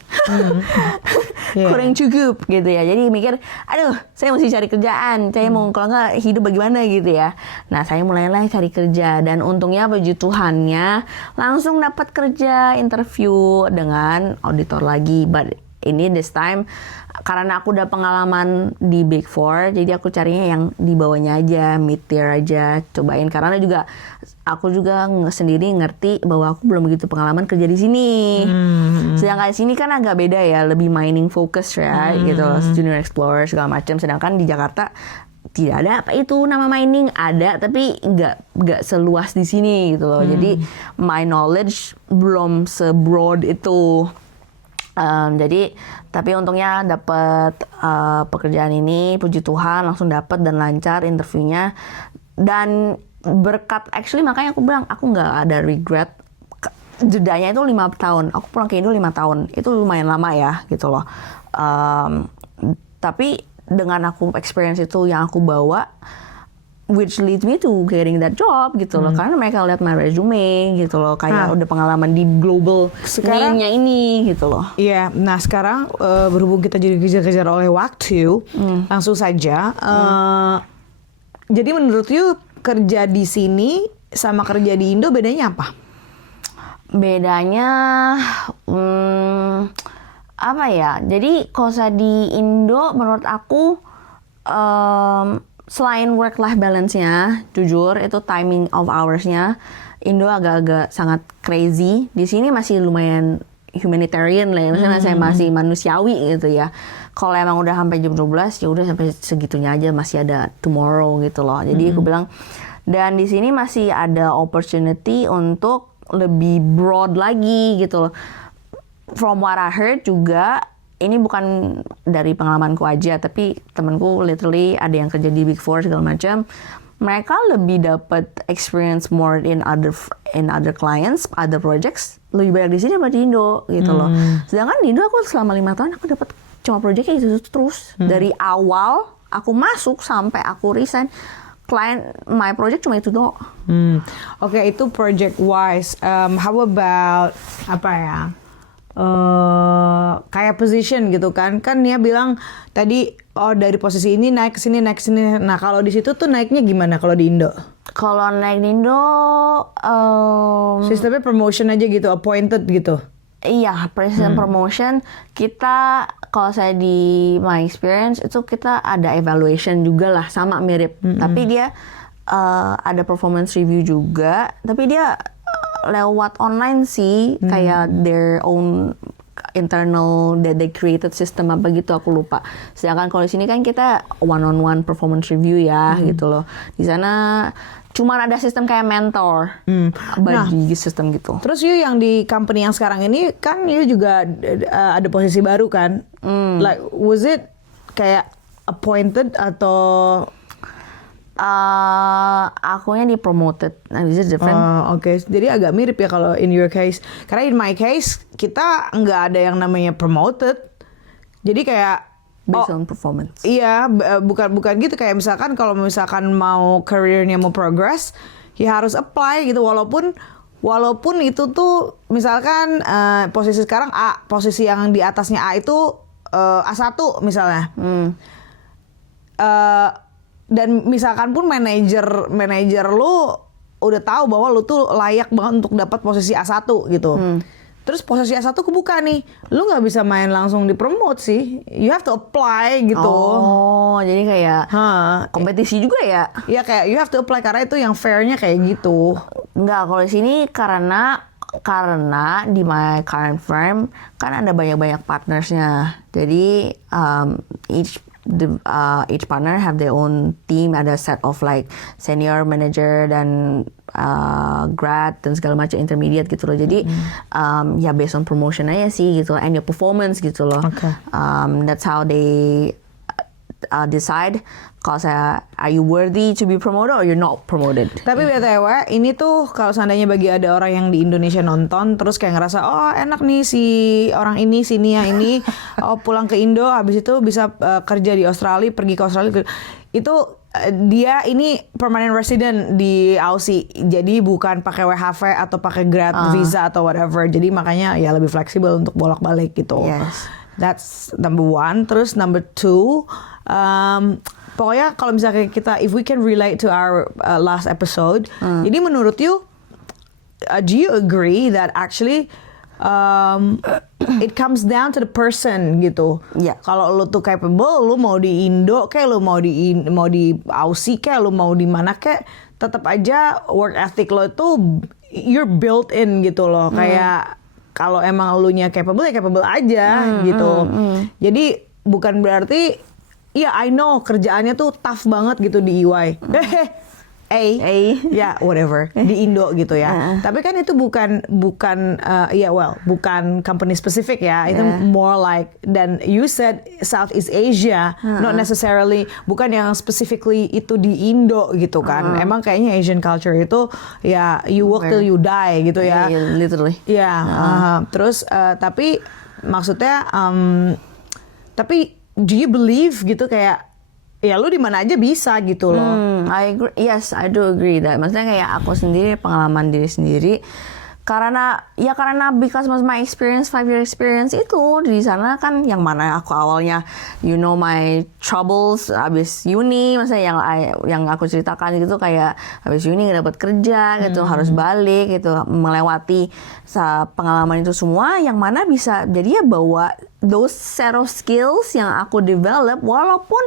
Kurang cukup gitu ya. Jadi mikir, aduh, saya mesti cari kerjaan. Saya mau kalau nggak hidup bagaimana gitu ya. Nah, saya mulailah cari kerja dan untungnya puji Tuhannya langsung dapat kerja interview dengan auditor lagi. But ini this time karena aku udah pengalaman di Big Four, jadi aku carinya yang di bawahnya aja, mid tier aja, cobain. Karena juga aku juga sendiri ngerti bahwa aku belum begitu pengalaman kerja di sini. Sedangkan di sini kan agak beda ya, lebih mining focus ya, gitu, junior explorer segala macam. Sedangkan di Jakarta tidak ada apa itu nama mining, ada tapi nggak seluas di sini gitu loh. Jadi my knowledge belum se-broad itu. Jadi tapi untungnya dapat pekerjaan ini, puji Tuhan langsung dapat dan lancar interviewnya. Dan berkat actually makanya aku bilang aku nggak ada regret. Jedanya itu 5 tahun. Aku pulang ke Indo 5 tahun. Itu lumayan lama ya gitu loh. Tapi dengan aku experience itu yang aku bawa, which leads me to getting that job gitu loh. Karena mereka lihat my resume gitu loh. Kayak udah pengalaman di global name-nya ini gitu loh. Iya, nah sekarang berhubung kita jadi kejar-kejar oleh waktu, langsung saja. Jadi menurut you kerja di sini sama kerja di Indo bedanya apa? Bedanya apa ya? Jadi kalau saya di Indo menurut aku selain work-life balance-nya, jujur itu timing of hours-nya Indo agak-agak sangat crazy. Di sini masih lumayan humanitarian lah ya, maksudnya saya masih manusiawi gitu ya. Kalau emang udah sampai jam 12 ya udah sampai segitunya aja, masih ada tomorrow gitu loh. Jadi aku bilang, dan di sini masih ada opportunity untuk lebih broad lagi gitu loh. From what I heard juga, ini bukan dari pengalamanku aja, tapi temanku literally ada yang kerja di Big Four segala macam. Mereka lebih dapat experience more in other clients, other projects, lebih banyak di sini daripada di Indo gitu loh. Sedangkan di Indo aku selama 5 tahun aku dapat cuma project itu terus. Dari awal aku masuk sampai aku resign, my project cuma itu doang. Oke, itu project wise. How about apa ya? Kayak position gitu kan dia bilang tadi dari posisi ini naik ke sini. Nah kalau di situ tuh naiknya gimana kalau di Indo? Kalau naik di Indo sistemnya promotion aja gitu, appointed gitu. Iya, present promotion. Kita kalau saya di my experience itu kita ada evaluation juga lah, sama mirip. Tapi dia ada performance review juga. Tapi dia lewat online sih, kayak their own internal that they created system apa gitu, aku lupa. Sedangkan kalau di sini kan kita one on one performance review ya gitu loh. Di sana cuma ada sistem kayak mentor, bagi sistem gitu. Terus you yang di company yang sekarang ini kan you juga ada posisi baru kan? Like was it kayak appointed atau akunya di promoted. Nah, this is different. Oke. Jadi agak mirip ya kalau in your case. Karena in my case kita nggak ada yang namanya promoted. Jadi kayak Based on performance. Iya, bukan gitu, kayak misalkan kalau misalkan mau career-nya mau progress, ya harus apply gitu, walaupun itu tuh misalkan posisi sekarang A, posisi yang di atasnya A itu A1 misalnya. Dan misalkan pun manajer lu udah tahu bahwa lu tuh layak banget untuk dapat posisi A1 gitu. Terus posisi A1 kebuka nih, lu nggak bisa main langsung dipromote sih, you have to apply gitu. Oh, jadi kayak kompetisi juga ya? Ya kayak you have to apply, karena itu yang fairnya kayak gitu. Enggak, kalau di sini karena di my current firm kan ada banyak partnersnya. Jadi each partner have their own team, ada set of like senior manager dan grad dan segala macam intermediate gitu loh. Jadi ya based on promotion aja sih gitu, and your performance gitu loh. Okay. That's how they decide kalau saya, are you worthy to be promoted or you're not promoted. Tapi BTW, ini tuh kalau seandainya bagi ada orang yang di Indonesia nonton terus kayak ngerasa, oh enak nih si orang ini, si Nia ini, oh pulang ke Indo, habis itu bisa kerja di Australia, pergi ke Australia, itu dia ini permanent resident di Aussie, jadi bukan pakai WHV atau pakai grad visa atau whatever, jadi makanya ya lebih fleksibel untuk bolak-balik gitu. Yes. That's number one. Terus number two, pokoknya kalau misalnya kita, if we can relate to our last episode, jadi menurut you, do you agree that actually it comes down to the person gitu? Yeah. Kalau lu tuh capable, lu mau di Indo kayak, lu mau di Aussie kayak, lu mau di mana kayak, tetap aja work ethic lo itu you're built in gitu loh. Kayak kalau emang lu nya capable ya capable aja gitu. Jadi bukan berarti ya I know kerjaannya tuh tough banget gitu di EY. Ya whatever di Indo gitu ya. Tapi kan itu bukan bukan company specific ya. Itu more like, dan you said Southeast Asia, not necessarily, bukan yang specifically itu di Indo gitu kan. Emang kayaknya Asian culture itu ya you work till you die gitu ya. Yeah, literally. Ya. Terus tapi maksudnya tapi do you believe gitu kayak ya lu di mana aja bisa gitu loh. I agree. Yes, I do agree that. Maksudnya kayak aku sendiri, pengalaman diri sendiri, karena because of my experience, 5-year experience itu di sana kan, yang mana aku awalnya my troubles abis uni, maksudnya yang aku ceritakan gitu, kayak abis uni nggak dapat kerja gitu, harus balik gitu, melewati pengalaman itu semua, yang mana bisa jadi ya bawa those set of skills yang aku develop, walaupun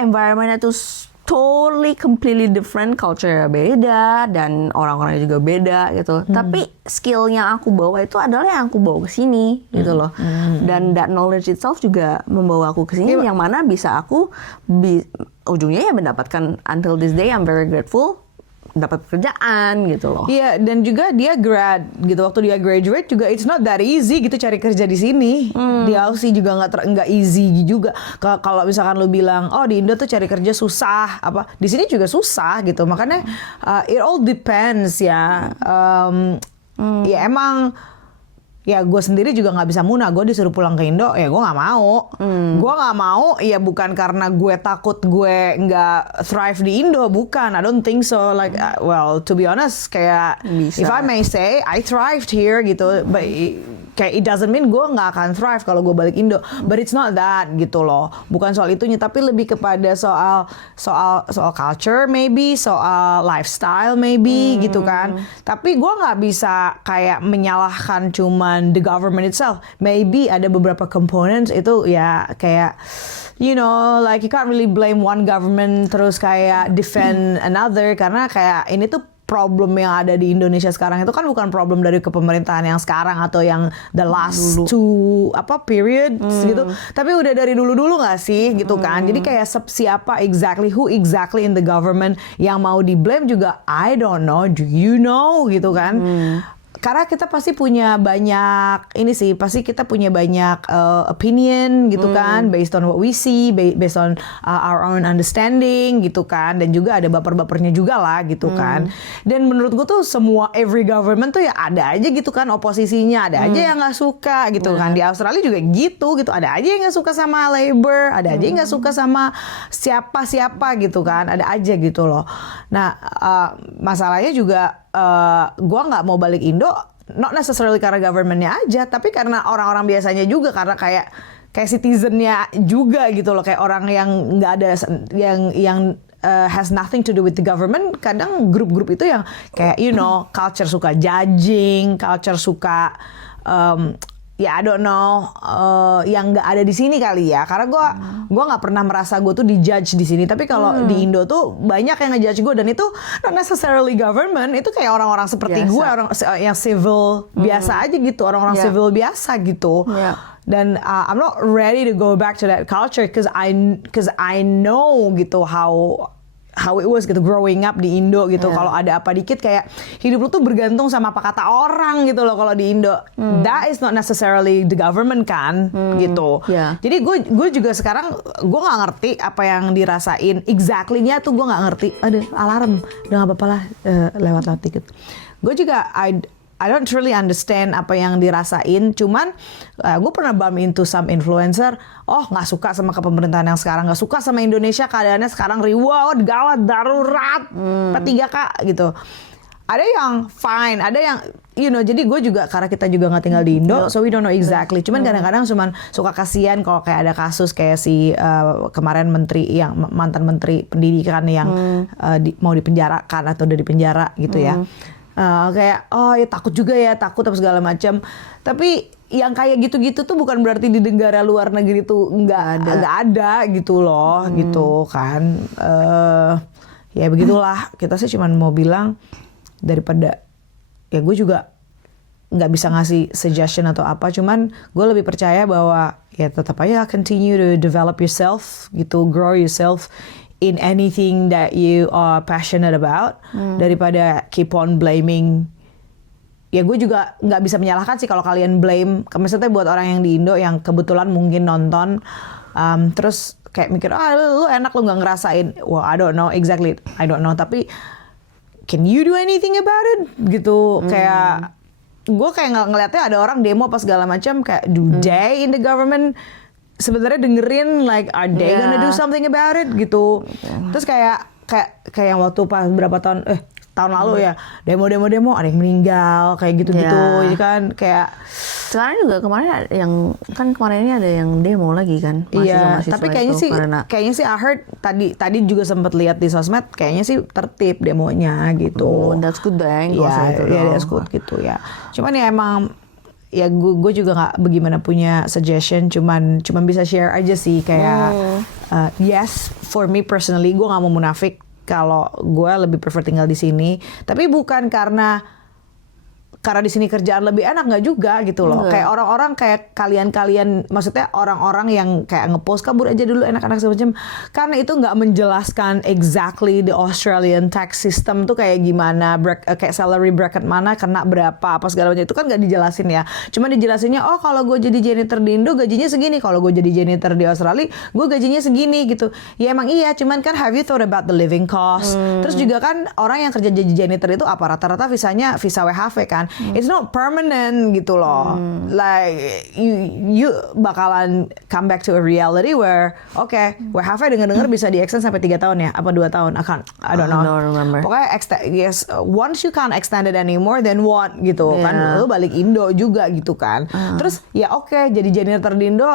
environmentnya tuh totally completely different, culture beda dan orang-orangnya juga beda gitu. Tapi skill yang aku bawa itu adalah yang aku bawa ke sini gitu loh. Dan that knowledge itself juga membawa aku ke sini, yang mana bisa aku ujungnya ya mendapatkan, until this day I'm very grateful, dapat pekerjaan gitu loh. Iya, dan juga dia grad gitu, waktu dia graduate juga it's not that easy gitu cari kerja di sini. Di Aussie juga nggak easy juga. Kalau misalkan lu bilang, oh di Indo tuh cari kerja susah, apa di sini juga susah gitu. Makanya it all depends ya. Ya emang. Ya gue sendiri juga nggak bisa munah, gue disuruh pulang ke Indo, ya gue nggak mau. Gue nggak mau, ya bukan karena gue takut gue nggak thrive di Indo, bukan. I don't think so. Like, well, to be honest, kayak bisa. if I may say, I thrived here gitu, but kayak it doesn't mean gue nggak akan thrive kalau gue balik Indo. But it's not that gitu loh. Bukan soal itunya, tapi lebih kepada soal culture maybe, soal lifestyle maybe gitu kan. Tapi gue nggak bisa kayak menyalahkan cuma the government itself. Maybe ada beberapa components itu ya kayak like you can't really blame one government terus kayak defend another, karena kayak ini tuh problem yang ada di Indonesia sekarang itu kan bukan problem dari kepemerintahan yang sekarang atau yang the last two periods gitu, tapi udah dari dulu nggak sih gitu kan. Jadi kayak who exactly in the government yang mau di blame juga I don't know, do you know gitu kan. karena kita pasti punya banyak ini sih, pasti kita punya banyak opinion gitu kan, based on what we see, based on our own understanding gitu kan, dan juga ada baper-bapernya juga lah gitu kan. Dan menurut gue tuh semua every government tuh ya ada aja gitu kan oposisinya, ada aja yang nggak suka gitu kan. Di Australia juga gitu, ada aja yang nggak suka sama Labor, ada aja yang nggak suka sama siapa gitu kan, ada aja gitu loh. Nah masalahnya juga gue nggak mau balik Indo, not necessarily karena governmentnya aja, tapi karena orang-orang biasanya juga, karena kayak citizennya juga gitu loh, kayak orang yang nggak ada yang has nothing to do with the government. Kadang grup-grup itu yang kayak culture suka judging, culture suka ya I don't know, yang nggak ada di sini kali ya, karena gue nggak pernah merasa gue tuh dijudge di sini. Tapi kalau di Indo tuh banyak yang ngejudge gue, dan itu not necessarily government, itu kayak orang-orang seperti gue, orang yang civil biasa aja gitu, orang-orang civil biasa gitu. Dan I'm not ready to go back to that culture because I know gitu how it was gitu growing up di Indo gitu. Kalau ada apa dikit kayak hidup lu tuh bergantung sama apa kata orang gitu loh kalau di Indo. That is not necessarily the government kan gitu. Jadi gue juga sekarang gue nggak ngerti apa yang dirasain exactly-nya tuh, gue nggak ngerti. Ada alarm, udah nggak apa-apa lah, lewat dikit. Gue juga I don't really understand apa yang dirasain. Cuman gue pernah bump into some influencer, nggak suka sama kepemerintahan yang sekarang, nggak suka sama Indonesia, keadaannya sekarang reward, gawat, darurat, P3K gitu. Ada yang fine, ada yang jadi gue juga, karena kita juga nggak tinggal di Indo, so we don't know exactly. Cuman kadang-kadang cuman suka kasihan kalau kayak ada kasus kayak si kemarin mantan menteri pendidikan yang mau dipenjarakan atau udah dipenjara gitu ya. Kayak ya takut juga ya, takut apa segala macam. Tapi yang kayak gitu-gitu tuh bukan berarti di negara luar negeri tuh nggak ada gitu loh, gitu kan. Ya begitulah. Kita sih cuman mau bilang, daripada ya gue juga nggak bisa ngasih suggestion atau apa, cuman gue lebih percaya bahwa ya tetap aja continue to develop yourself gitu, grow yourself in anything that you are passionate about, daripada keep on blaming. Ya gue juga nggak bisa menyalahkan sih kalau kalian blame. Maksudnya buat orang yang di Indo yang kebetulan mungkin nonton, terus kayak mikir, lu enak lu nggak ngerasain. Well, I don't know exactly, I don't know. Tapi can you do anything about it? Gitu. Kayak gue kayak ngeliatnya ada orang demo apa segala macam, kayak do they in the government sebenarnya dengerin like are they gonna do something about it gitu. Terus kayak yang waktu pas berapa tahun lalu ya, demo ada yang meninggal kayak gitu-gitu ya kan. Kayak sekarang juga kemarin ini ada yang demo lagi kan. Tapi kayaknya sih I heard tadi juga sempat lihat di sosmed, kayaknya sih tertib demonya gitu. That's good deng. That's good gitu ya. Cuman ya emang ya gue juga nggak bagaimana punya suggestion, cuman bisa share aja sih kayak yes, for me personally gue nggak mau munafik kalau gue lebih prefer tinggal di sini, tapi bukan karena di sini kerjaan lebih enak, nggak juga gitu loh. Kayak orang-orang kayak kalian, maksudnya orang-orang yang kayak ngepost kabur aja dulu enak-enak segala macam, karena itu nggak menjelaskan exactly the Australian tax system tuh kayak gimana, kayak salary bracket mana kena berapa apa segala macam, itu kan nggak dijelasin ya. Cuma dijelasinnya kalau gue jadi janitor di Indo gajinya segini, kalau gue jadi janitor di Australia gue gajinya segini gitu. Ya emang iya, cuman kan have you thought about the living cost? Terus juga kan orang yang kerja jadi janitor itu apa rata-rata visanya visa WHV kan. It's not permanent gitu loh. Like you bakalan come back to a reality where WHV dengar-dengar bisa di-extend sampai 3 tahun ya, apa 2 tahun? I don't know. I don't remember. Pokoknya once you can't extend it anymore, then what gitu kan? Lu balik Indo juga gitu kan. Terus ya jadi janitor di Indo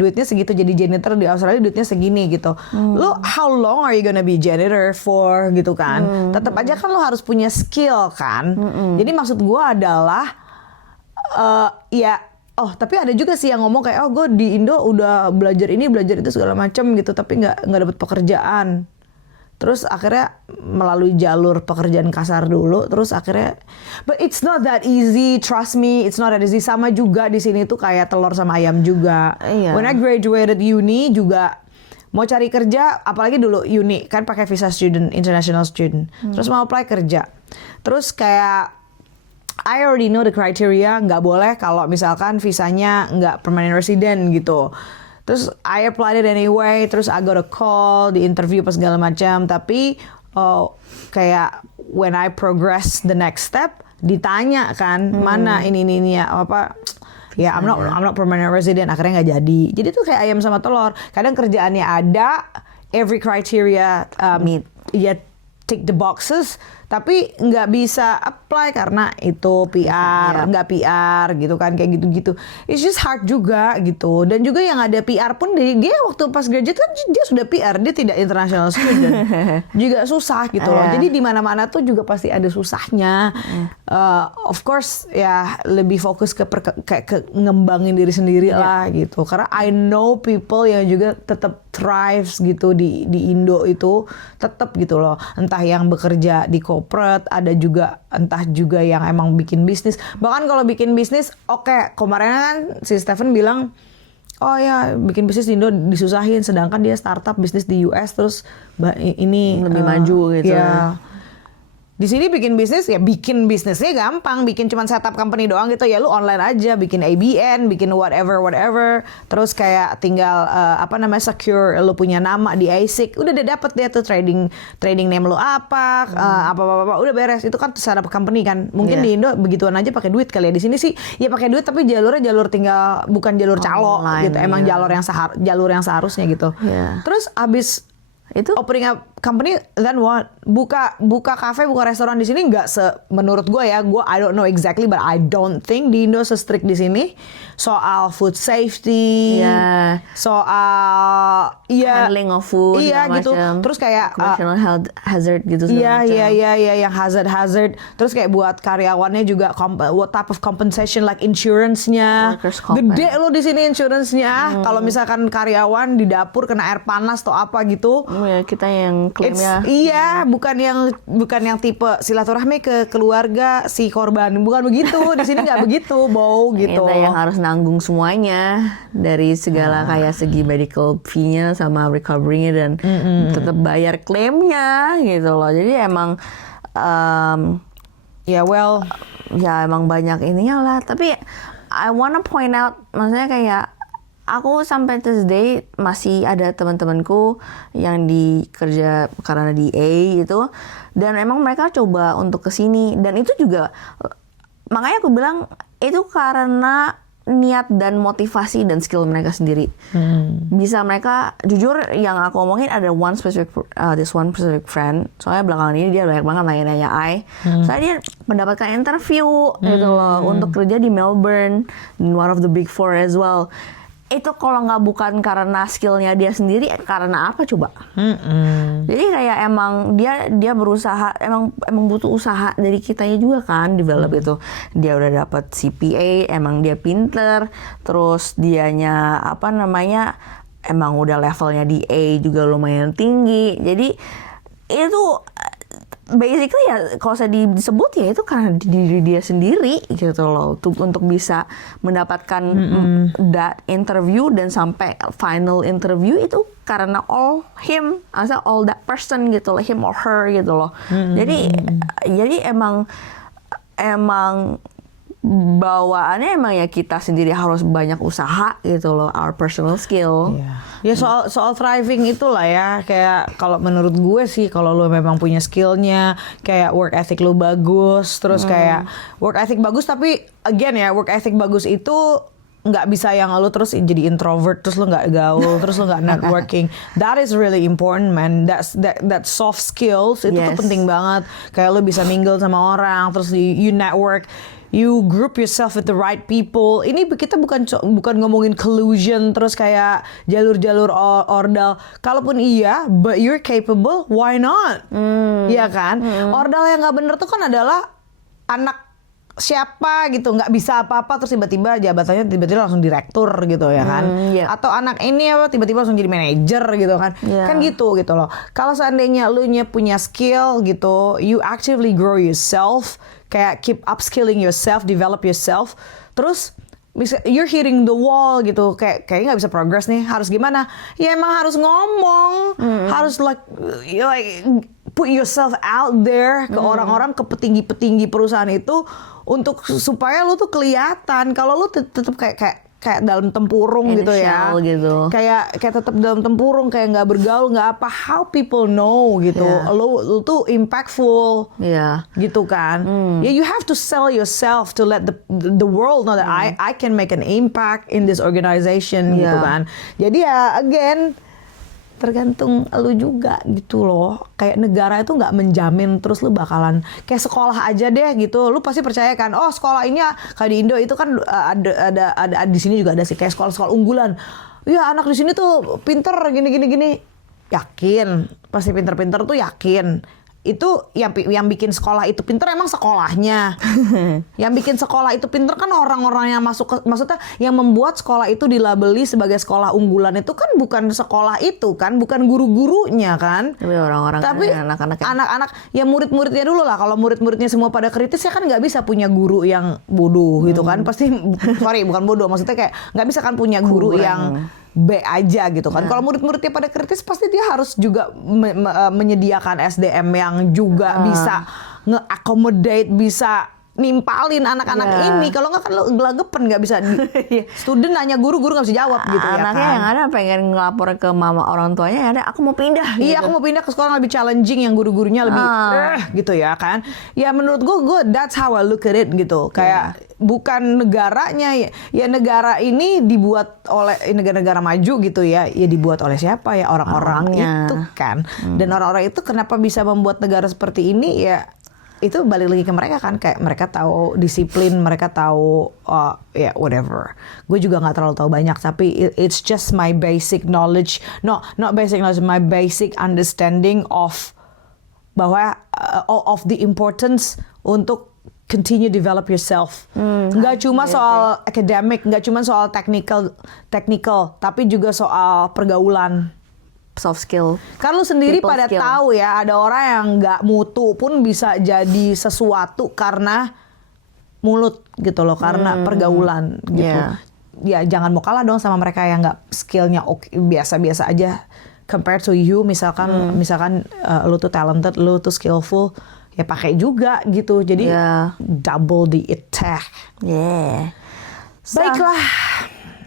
duitnya segitu, jadi janitor di Australia duitnya segini gitu. Lu how long are you gonna be janitor for gitu kan? Tetap aja kan lu harus punya skill kan. Jadi maksud gue adalah tapi ada juga sih yang ngomong kayak gue di Indo udah belajar ini belajar itu segala macam gitu, tapi nggak dapet pekerjaan. Terus akhirnya melalui jalur pekerjaan kasar dulu, terus akhirnya but it's not that easy, trust me, it's not that easy. Sama juga di sini tuh kayak telur sama ayam juga. When I graduated uni juga mau cari kerja, apalagi dulu uni kan pakai visa student, international student. Terus mau apply kerja. Terus kayak I already know the criteria, nggak boleh kalau misalkan visanya nggak permanent resident gitu. Terus I applied it anyway, terus I got a call, di interview pas segala macam. Tapi kayak when I progress the next step, ditanya kan mana ini apa? Ya I'm not permanent resident, akhirnya nggak jadi. Jadi tuh kayak ayam sama telur. Kadang kerjaannya ada, every criteria Meet. ya tick the boxes, tapi nggak bisa apply karena itu PR, nggak PR gitu kan, kayak gitu-gitu. It's just hard juga gitu. Dan juga yang ada PR pun dia waktu pas graduate kan dia sudah PR, dia tidak international student. Juga susah gitu loh. Jadi di mana-mana tuh juga pasti ada susahnya. Of course ya lebih fokus ke ngembangin diri sendiri lah gitu. Karena I know people yang juga tetap thrives gitu di Indo itu tetap gitu loh. Entah yang bekerja di corporate, ada juga entah juga yang emang bikin bisnis. Bahkan kalau bikin bisnis, oke, kemarin kan si Stephen bilang, oh ya bikin bisnis di Indo disusahin, sedangkan dia startup bisnis di US terus ini lebih maju gitu. Ya. Di sini bikin bisnis ya bikin bisnisnya gampang, bikin cuman setup company doang gitu ya, lu online aja, bikin ABN, bikin whatever, terus kayak tinggal secure lu punya nama di ISIC, udah dapet dia tuh trading name lu apa udah beres, itu kan setup company kan. Mungkin di Indo begituan aja pakai duit kali ya, di sini sih ya pakai duit tapi jalurnya jalur tinggal bukan jalur calo gitu, emang jalur yang seharusnya gitu. Terus abis itu opening up company, then what? Buka kafe, buka restoran di sini nggak menurut gue ya, I don't know exactly, but I don't think di Indo se-strict di sini soal food safety, soal handling of food, gitu. Macam. Terus kayak occupational health hazard gitu segala macam. Yang hazard. Terus kayak buat karyawannya juga what type of compensation, like insurance-nya. Gede lo di sini insurance-nya. Kalau misalkan karyawan di dapur kena air panas atau apa gitu. Ya, kita yang klaimnya. Bukan yang tipe silaturahmi ke keluarga si korban, bukan begitu. Di sini nggak begitu, Bow gitu. Kita yang harus nanggung semuanya dari segala kayak segi medical fee-nya sama recovery-nya dan tetap bayar klaimnya gitu loh. Jadi emang ya emang banyak ininya lah. Tapi I wanna point out, maksudnya kayak aku sampai this day masih ada teman-temanku yang kerja karena di A gitu, dan emang mereka coba untuk kesini, dan itu juga makanya aku bilang itu karena niat dan motivasi dan skill mereka sendiri. Bisa mereka, jujur yang aku omongin ada this one specific friend, soalnya belakangan ini dia banyak banget nanya-nanya soalnya dia mendapatkan interview gitu loh untuk kerja di Melbourne, one of the big four as well. Itu kalau nggak bukan karena skillnya dia sendiri, karena apa coba? Jadi kayak emang dia berusaha, emang butuh usaha dari kitanya juga kan, develop itu. Dia udah dapat CPA, emang dia pinter, terus dianya emang udah levelnya di A juga lumayan tinggi. Jadi itu basically ya kalau saya disebut ya itu karena diri dia sendiri gitu loh, untuk bisa mendapatkan that interview dan sampai final interview itu karena all that person gitu loh, him or her gitu loh. Jadi emang bawaannya emang ya kita sendiri harus banyak usaha gitu loh, our personal skill. Ya soal thriving itulah ya, kayak kalau menurut gue sih kalau lu memang punya skillnya, kayak work ethic lu bagus, terus kayak work ethic bagus, tapi again ya work ethic bagus itu nggak bisa yang lu terus jadi introvert, terus lu nggak gaul, terus lu nggak networking. That is really important, man. That soft skills itu tuh penting banget. Kayak lu bisa mingle sama orang, terus you network. You group yourself with the right people. Ini kita bukan ngomongin collusion terus kayak jalur-jalur ordal. Kalaupun iya, but you're capable, why not? Iya kan? Ordal yang nggak bener tuh kan adalah anak siapa gitu, nggak bisa apa-apa terus tiba-tiba jabatannya langsung direktur gitu ya kan? Atau anak ini tiba-tiba langsung jadi manajer gitu kan? Kan gitu loh. Kalau seandainya lu punya skill gitu, you actively grow yourself, kayak keep upskilling yourself, develop yourself, terus you're hitting the wall gitu, kayaknya nggak bisa progress nih, harus gimana? Ya emang harus ngomong, harus like put yourself out there ke orang-orang, ke petinggi-petinggi perusahaan itu untuk supaya lu tuh kelihatan kalau lu tetap kayak dalam tempurung In gitu a ya. shell gitu. Kayak tetap dalam tempurung, kayak nggak bergaul, nggak apa. How people know gitu. Yeah. Lu tuh impactful. Iya. Gitu kan. Yeah, you have to sell yourself to let the world know that I can make an impact in this organization gitu Yeah. kan. Jadi ya again tergantung lu juga gitu loh. Kayak negara itu nggak menjamin terus lu bakalan kayak sekolah aja deh gitu. Lu pasti percaya kan, oh sekolah ini kayak di Indo itu kan ada di sini juga ada sih kayak sekolah-sekolah unggulan. Iya anak di sini tuh pinter gini. Yakin pasti pinter-pinter tuh yakin. Itu yang bikin sekolah itu pinter emang sekolahnya. Yang bikin sekolah itu pinter kan orang-orang yang maksudnya yang membuat sekolah itu dilabeli sebagai sekolah unggulan itu kan bukan sekolah itu kan, bukan guru-gurunya kan. Tapi orang-orang Tapi anak-anak ya murid-muridnya dulu lah. Kalau murid-muridnya semua pada kritis ya kan nggak bisa punya guru yang bodoh gitu kan. Pasti sorry bukan bodoh, maksudnya kayak nggak bisa kan punya guru yang B aja gitu kan. Kalau murid-muridnya pada kritis pasti dia harus juga menyediakan SDM yang juga bisa nge-accommodate, bisa nimpalin anak-anak ini. Kalau nggak kan lo gelagapan nggak bisa. Student nanya guru nggak bisa jawab gitu ya Anaknya kan. yang ada pengen ngelapor ke mama orang tuanya, yang ada aku mau pindah. Iya, gitu. aku mau pindah ke sekolah yang lebih challenging, yang guru-gurunya lebih gitu ya kan. Ya menurut gue that's how I look at it gitu. Kayak bukan negaranya ya negara ini dibuat oleh negara-negara maju gitu ya. Ya dibuat oleh siapa ya, orang-orang Orangnya. itu kan. Dan orang-orang itu kenapa bisa membuat negara seperti ini ya itu balik lagi ke mereka kan, kayak mereka tahu disiplin, mereka tahu ya whatever. Gue juga nggak terlalu tahu banyak, tapi it's just my basic knowledge, not basic knowledge, my basic understanding of bahwa of the importance untuk continue develop yourself. Nggak cuma soal academic, nggak cuma soal technical, tapi juga soal pergaulan. Soft skill. Kan lu sendiri People pada skill. tahu ya, ada orang yang nggak mutu pun bisa jadi sesuatu karena mulut gitu loh, karena pergaulan gitu. Ya jangan mau kalah dong sama mereka yang nggak skillnya biasa-biasa aja compared to you. Misalkan lu tuh talented, lu tuh skillful, ya pakai juga gitu. Jadi double the attack. Baiklah.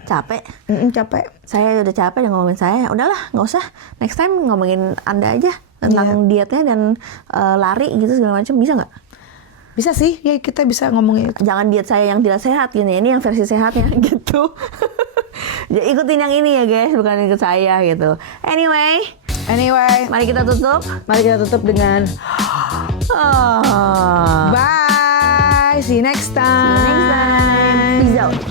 Capek. Capek. Saya udah capek udah ngomongin saya. Udahlah, nggak usah. Next time ngomongin Anda aja tentang dietnya dan lari gitu segala macam, bisa nggak? Bisa sih, ya kita bisa ngomongin itu. Jangan diet saya yang tidak sehat gini, ini yang versi sehatnya gitu. Ya, ikutin yang ini ya guys, bukan ikut saya gitu. Anyway, mari kita tutup. Dengan bye, see you next time. Peace out.